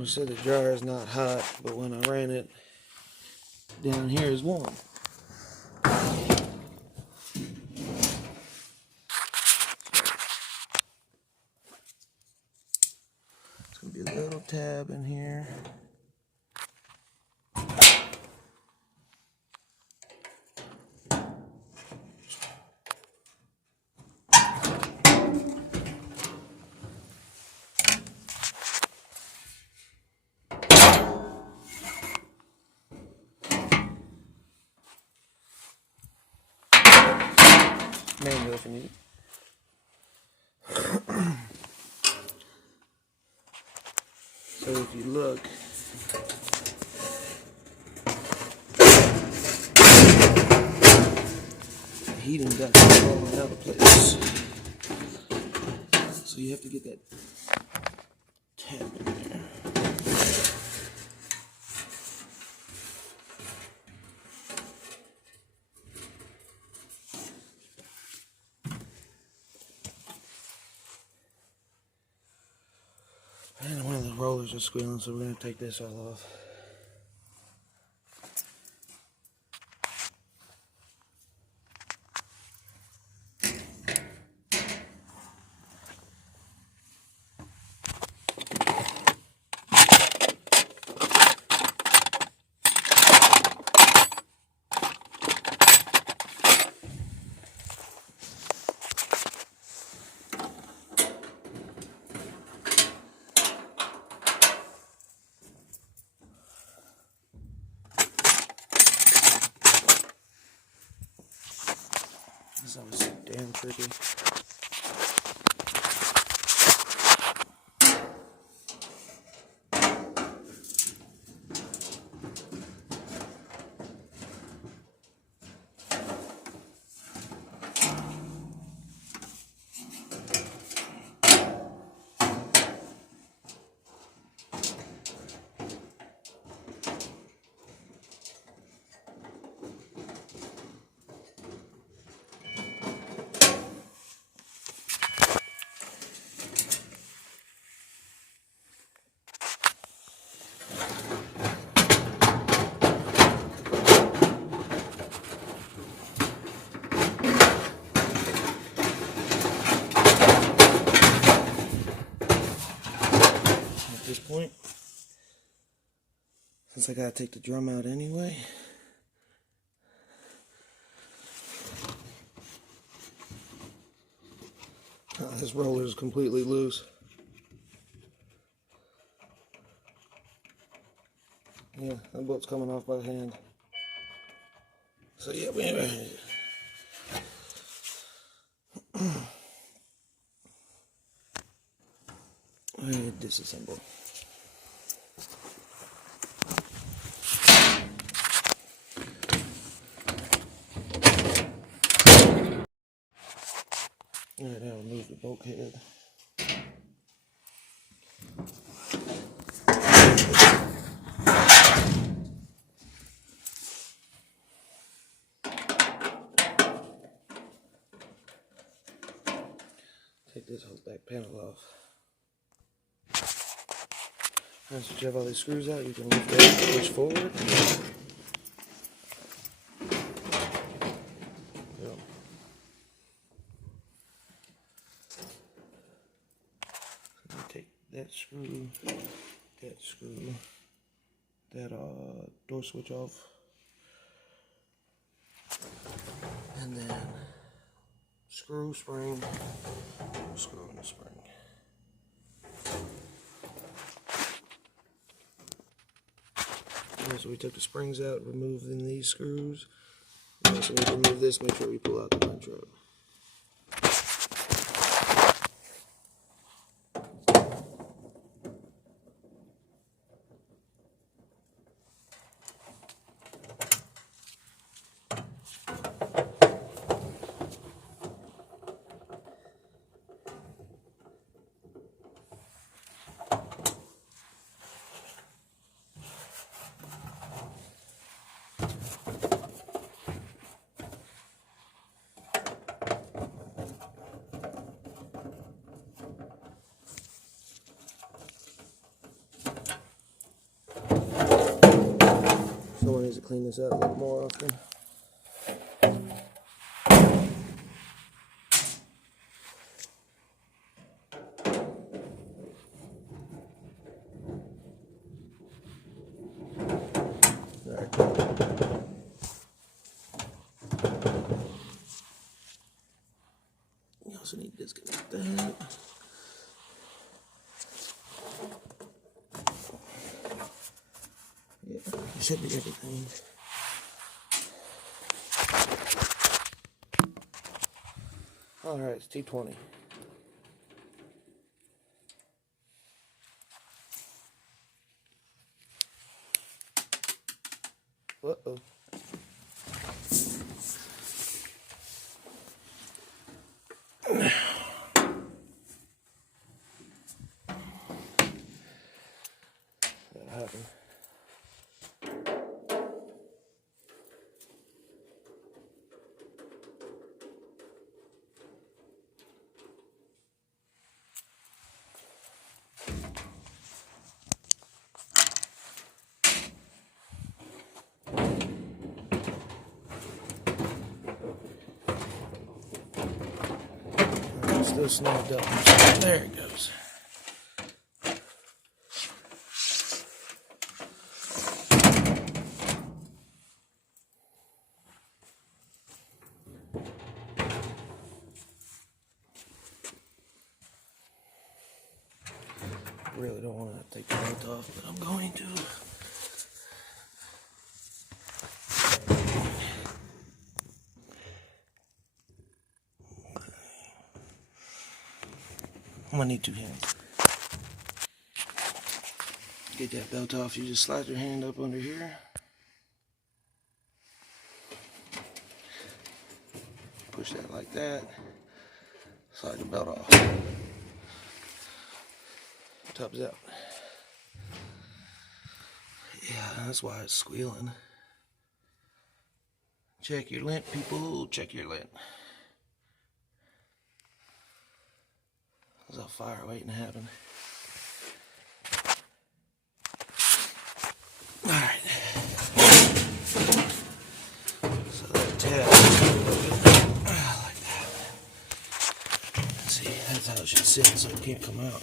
I said the dryer is not hot, but when I ran it, down here is warm. It's going to be a little tab in here. Manual if you need it. So if you look, the heating duct is falling out of place. So you have to get that tab in there. And one of the rollers is squealing, so we're going to take this all off. This is always so damn tricky. This point, since I gotta take the drum out anyway, this roller is completely loose. Yeah, that bolt's coming off by hand. So yeah, we disassemble. Alright, now remove the bulkhead. Take this whole back panel off. Once you have all these screws out, you can lift it and push forward. Take that screw, that door switch off, and then screw, spring, screw and the spring. So we took the springs out, removing these screws. So we remove this, make sure we pull out the punch rod. clean this out a little more often. You also need to disconnect that. Yeah, it should be everything. Alright, it's T20. Uh-oh. That happened. Still snagged up. There it goes. Really don't want to take the bolt off, but I'm going to. I'm gonna need 2 hands. Get that belt off, you just slide your hand up under here. Push that like that. Slide the belt off. Tubs out. Yeah, that's why it's squealing. Check your lint, people. Check your lint. There's a fire waiting to happen. Alright. So that tab like that. Let's see, that's how it should sit so it can't come out.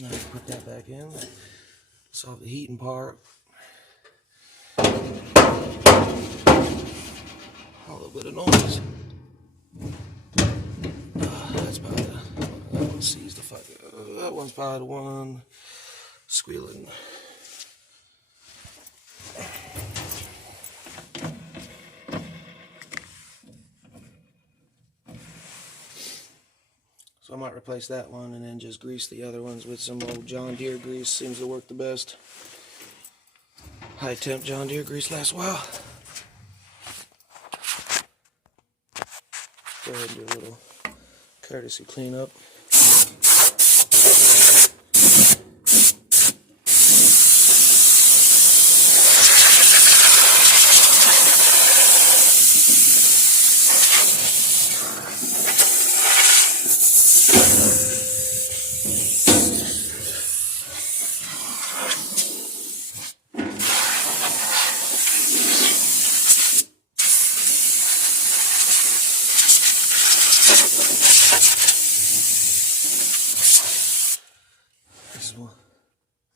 Now put that back in. Solve the heating part. A little bit of noise. That's probably that one sees the fire. That one's probably the one squealing. So I might replace that one and then just grease the other ones with some old John Deere grease. Seems to work the best. High temp John Deere grease lasts a while. Go ahead and do a little courtesy cleanup.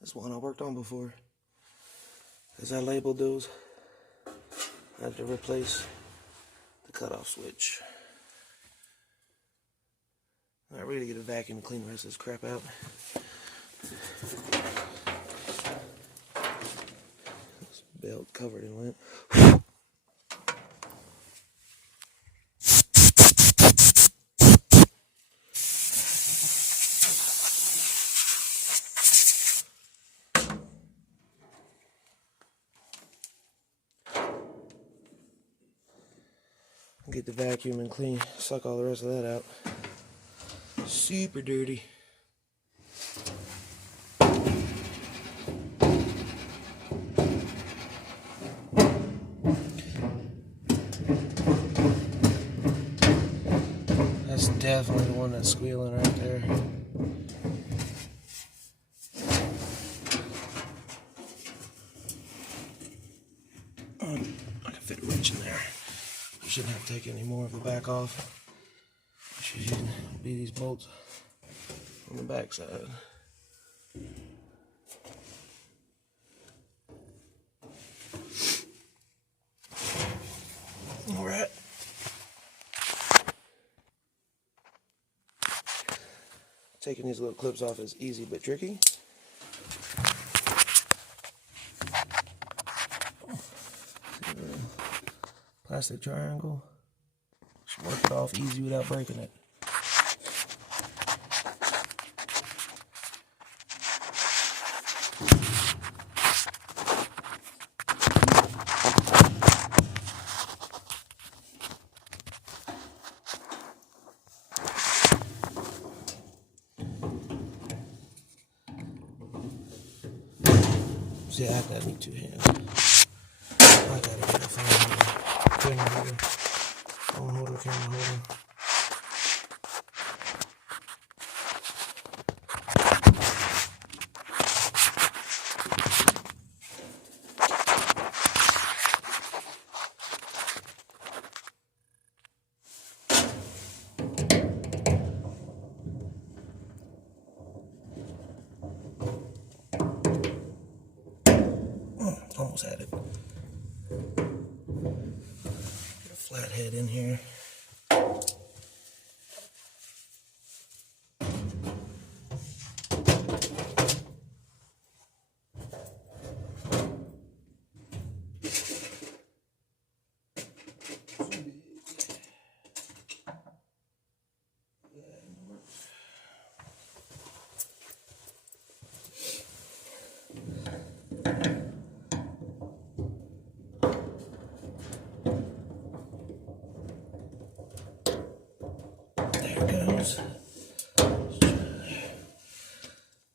This one I worked on before. As I labeled those, I had to replace the cutoff switch. Alright, we're gonna get a vacuum to clean the rest of this crap out. This belt covered in lint. Get the vacuum and clean, suck all the rest of that out. Super dirty. That's definitely the one that's squealing right there. I can fit a wrench in there. You shouldn't have to take any more of the back off. It should be these bolts on the back side. Alright. Taking these little clips off is easy but tricky. Plastic triangle. Just work it off easy without breaking it. See, I need 2 hands. I gotta get a phone holder, camera holder. Almost had it. Get a flat head in here.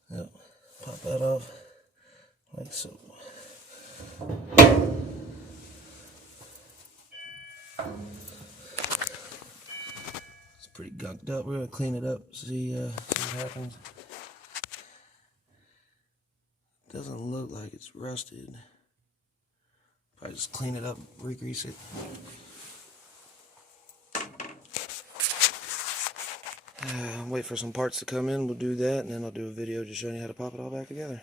Yep, pop that off like so. It's pretty gunked up. We're gonna clean it up, see what happens. Doesn't look like it's rusted. Probably just clean it up, re-grease it. Wait for some parts to come in, we'll do that, and then I'll do a video just showing you how to pop it all back together.